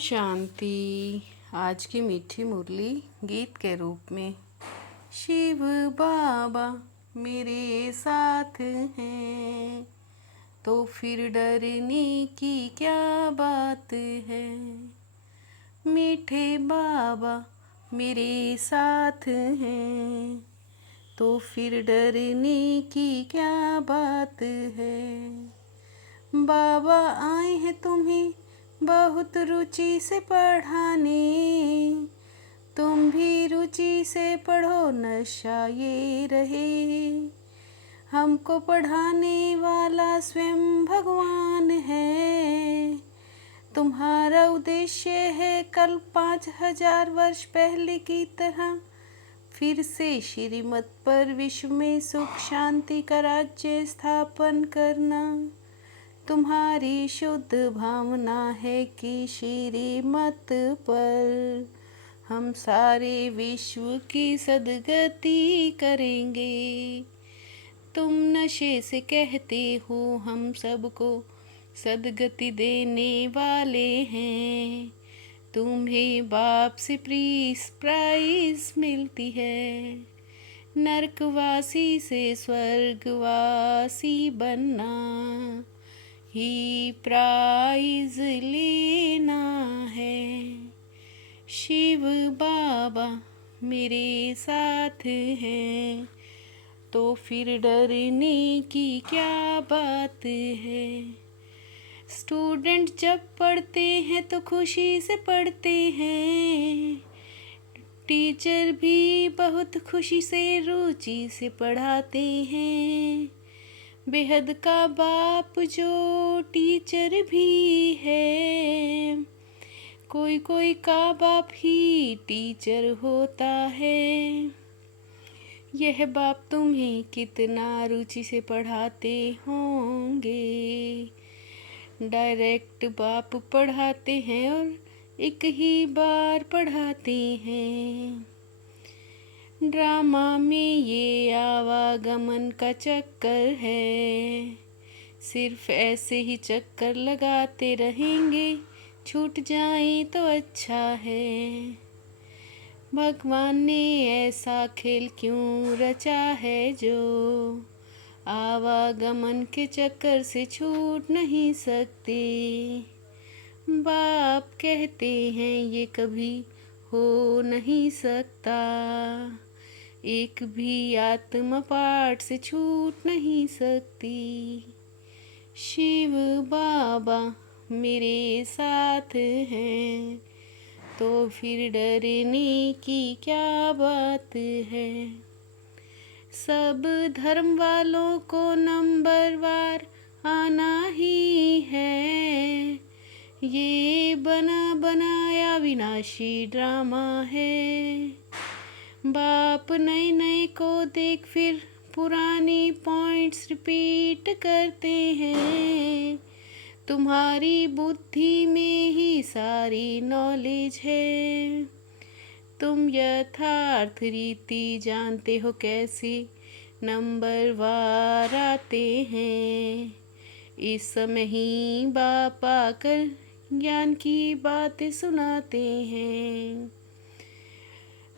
शांति। आज की मीठी मुरली गीत के रूप में। शिव बाबा मेरे साथ हैं तो फिर डरने की क्या बात है। मीठे बाबा मेरे साथ हैं तो फिर डरने की क्या बात है। बाबा आए हैं तुम्हें बहुत रुचि से पढ़ाने, तुम भी रुचि से पढ़ो, नशा ये रहे। हमको पढ़ाने वाला स्वयं भगवान है। तुम्हारा उद्देश्य है कल 5000 वर्ष पहले की तरह फिर से श्रीमत पर विश्व में सुख शांति का राज्य स्थापन करना। तुम्हारी शुद्ध भावना है कि श्रीमत पर हम सारे विश्व की सदगति करेंगे। तुम नशे से कहते हो हम सबको सदगति देने वाले हैं। तुम्हें बाप से प्राइज मिलती है, नरकवासी से स्वर्गवासी बनना ही प्राइज लेना है। शिव बाबा मेरे साथ हैं तो फिर डरने की क्या बात है। स्टूडेंट जब पढ़ते हैं तो खुशी से पढ़ते हैं, टीचर भी बहुत खुशी से रुचि से पढ़ाते हैं। बेहद का बाप जो टीचर भी है, कोई कोई का बाप ही टीचर होता है। यह बाप तुम्हें कितना रुचि से पढ़ाते होंगे। डायरेक्ट बाप पढ़ाते हैं और एक ही बार पढ़ाते हैं। ड्रामा में ये आवागमन का चक्कर है, सिर्फ ऐसे ही चक्कर लगाते रहेंगे, छूट जाए तो अच्छा है। भगवान ने ऐसा खेल क्यों रचा है जो आवागमन के चक्कर से छूट नहीं सकते। बाप कहते हैं ये कभी हो नहीं सकता, एक भी आत्मा पाठ से छूट नहीं सकती। शिव बाबा मेरे साथ हैं तो फिर डरने की क्या बात है। सब धर्म वालों को नंबर वार आना ही है, ये बना बनाया विनाशी ड्रामा है। बाप नए नए को देख फिर पुरानी पॉइंट्स रिपीट करते हैं। तुम्हारी बुद्धि में ही सारी नॉलेज है, तुम यथार्थ रीति जानते हो कैसे नंबर वार आते हैं। इस समय ही बाप आकर ज्ञान की बातें सुनाते हैं।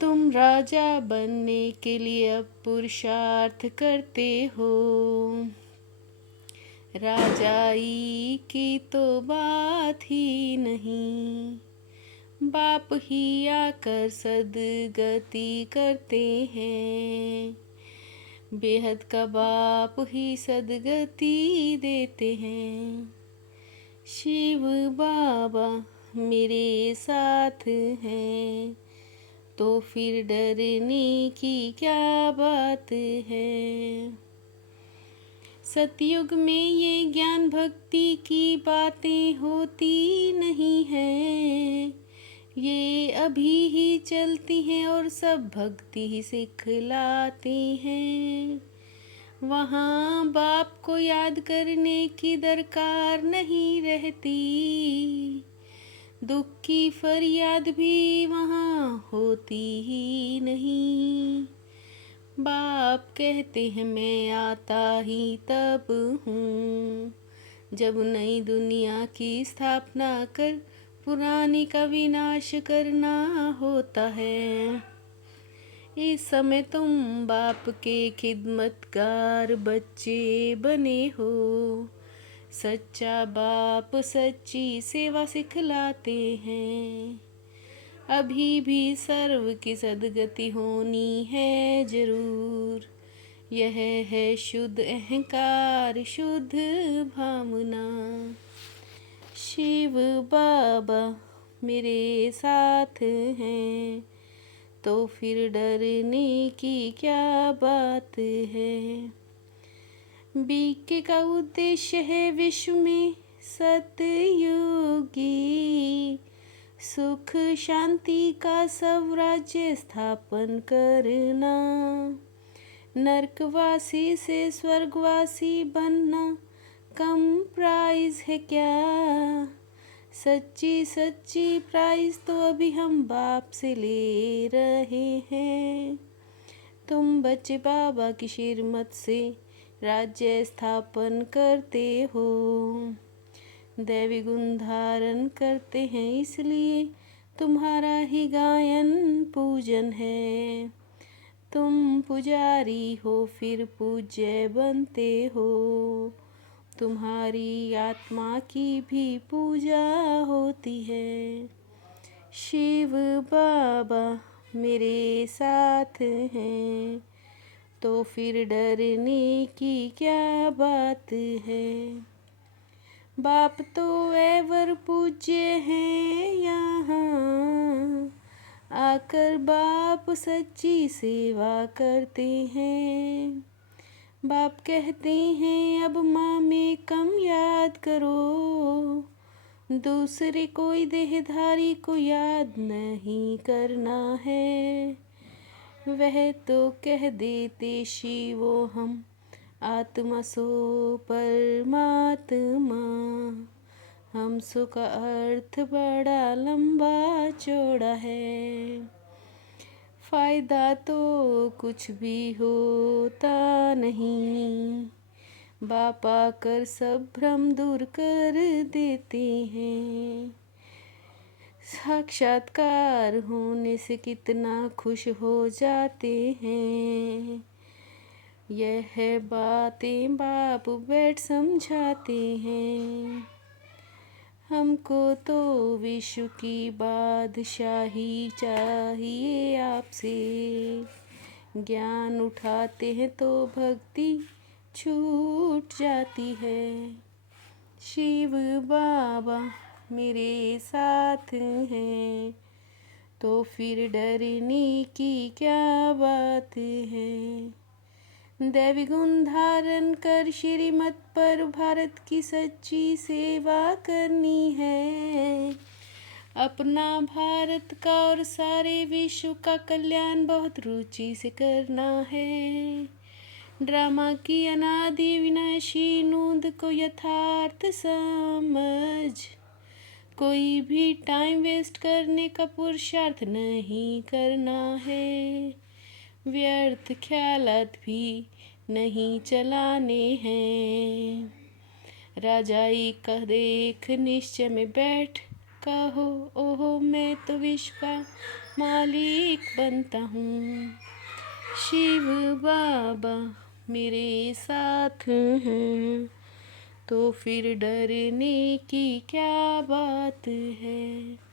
तुम राजा बनने के लिए अब पुरुषार्थ करते हो, राजाई की तो बात ही नहीं। बाप ही आकर सदगति करते हैं, बेहद का बाप ही सदगति देते हैं। शिव बाबा मेरे साथ हैं तो फिर डरने की क्या बात है। सतयुग में ये ज्ञान भक्ति की बातें होती नहीं है, ये अभी ही चलती हैं और सब भक्ति ही सिखलाते हैं। वहाँ बाप को याद करने की दरकार नहीं रहती, दुख की फरियाद भी वहाँ होती ही नहीं। बाप कहते हैं मैं आता ही तब हूँ जब नई दुनिया की स्थापना कर पुरानी का विनाश करना होता है। इस समय तुम बाप के खिदमतगार बच्चे बने हो। सच्चा बाप सच्ची सेवा सिखलाते हैं। अभी भी सर्व की सदगति होनी है जरूर। यह है शुद्ध अहंकार, शुद्ध भावना। शिव बाबा मेरे साथ हैं, तो फिर डरने की क्या बात है। बीके का उद्देश्य है विश्व में सतयुगी सुख शांति का स्वराज्य स्थापन करना। नरकवासी से स्वर्गवासी बनना कम प्राइज है क्या। सच्ची सच्ची प्राइज तो अभी हम बाप से ले रहे हैं। तुम बच्चे बाबा की श्रीमत से राज्य स्थापन करते हो। दैवी गुण धारण करते हैं, इसलिए तुम्हारा ही गायन पूजन है। तुम पुजारी हो फिर पूज्य बनते हो। तुम्हारी आत्मा की भी पूजा होती है। शिव बाबा मेरे साथ हैं, तो फिर डरने की क्या बात है। बाप तो एवर पूज्य हैं, यहाँ आकर बाप सच्ची सेवा करते हैं। बाप कहते हैं अब माँ में कम याद करो। दूसरे कोई देहधारी को याद नहीं करना है। वह तो कह देते शिवो हम आत्मा सो परमात्मा। हम सो का अर्थ बड़ा लंबा चौड़ा है। फायदा तो कुछ भी होता नहीं। बाप आकर सब भ्रम दूर कर देते हैं। साक्षात्कार होने से कितना खुश हो जाते हैं। यह बातें बाप बैठ समझाते हैं। हमको तो विश्व की बादशाही चाहिए आपसे। ज्ञान उठाते हैं तो भक्ति छूट जाती है। शिव बाबा मेरे साथ हैं, तो फिर डरने की क्या बात है। दैवी गुण धारण कर श्रीमत पर भारत की सच्ची सेवा करनी है। अपना भारत का और सारे विश्व का कल्याण बहुत रुचि से करना है। ड्रामा की अनादि विनाशी नूंद को यथार्थ समझ। कोई भी टाइम वेस्ट करने का पुरुषार्थ नहीं करना है। व्यर्थ ख्यालात भी नहीं चलाने हैं। राजाई का देख निश्चय में बैठ कहो ओहो मैं तो विश्व का मालिक बनता हूँ। शिव बाबा मेरे साथ हैं, तो फिर डरने की क्या बात है।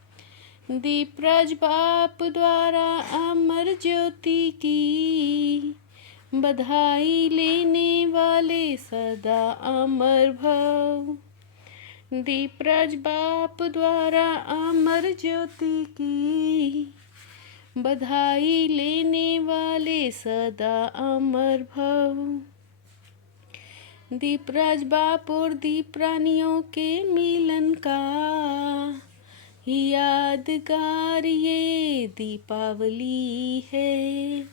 दीपराज बाप द्वारा अमर ज्योति की बधाई लेने वाले सदा अमर भव। दीपराज बाप द्वारा अमर ज्योति की बधाई लेने वाले सदा अमर भव। दीपराज बाप और दीप रानियों के मिलन का यादगार ये दीपावली है।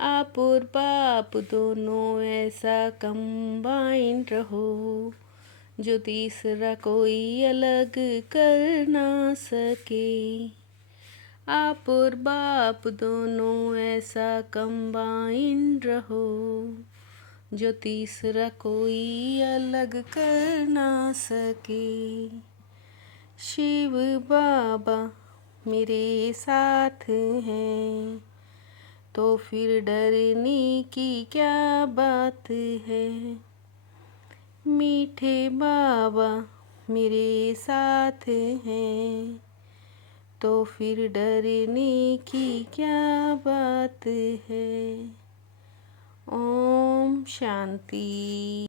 आप और बाप दोनों ऐसा कंबाइन रहो जो तीसरा कोई अलग कर ना सके। आप और बाप दोनों ऐसा कंबाइन रहो जो तीसरा कोई अलग कर ना सके। शिव बाबा मेरे साथ हैं, तो फिर डरने की क्या बात है। मीठे बाबा मेरे साथ हैं, तो फिर डरने की क्या बात है। ओम शांति।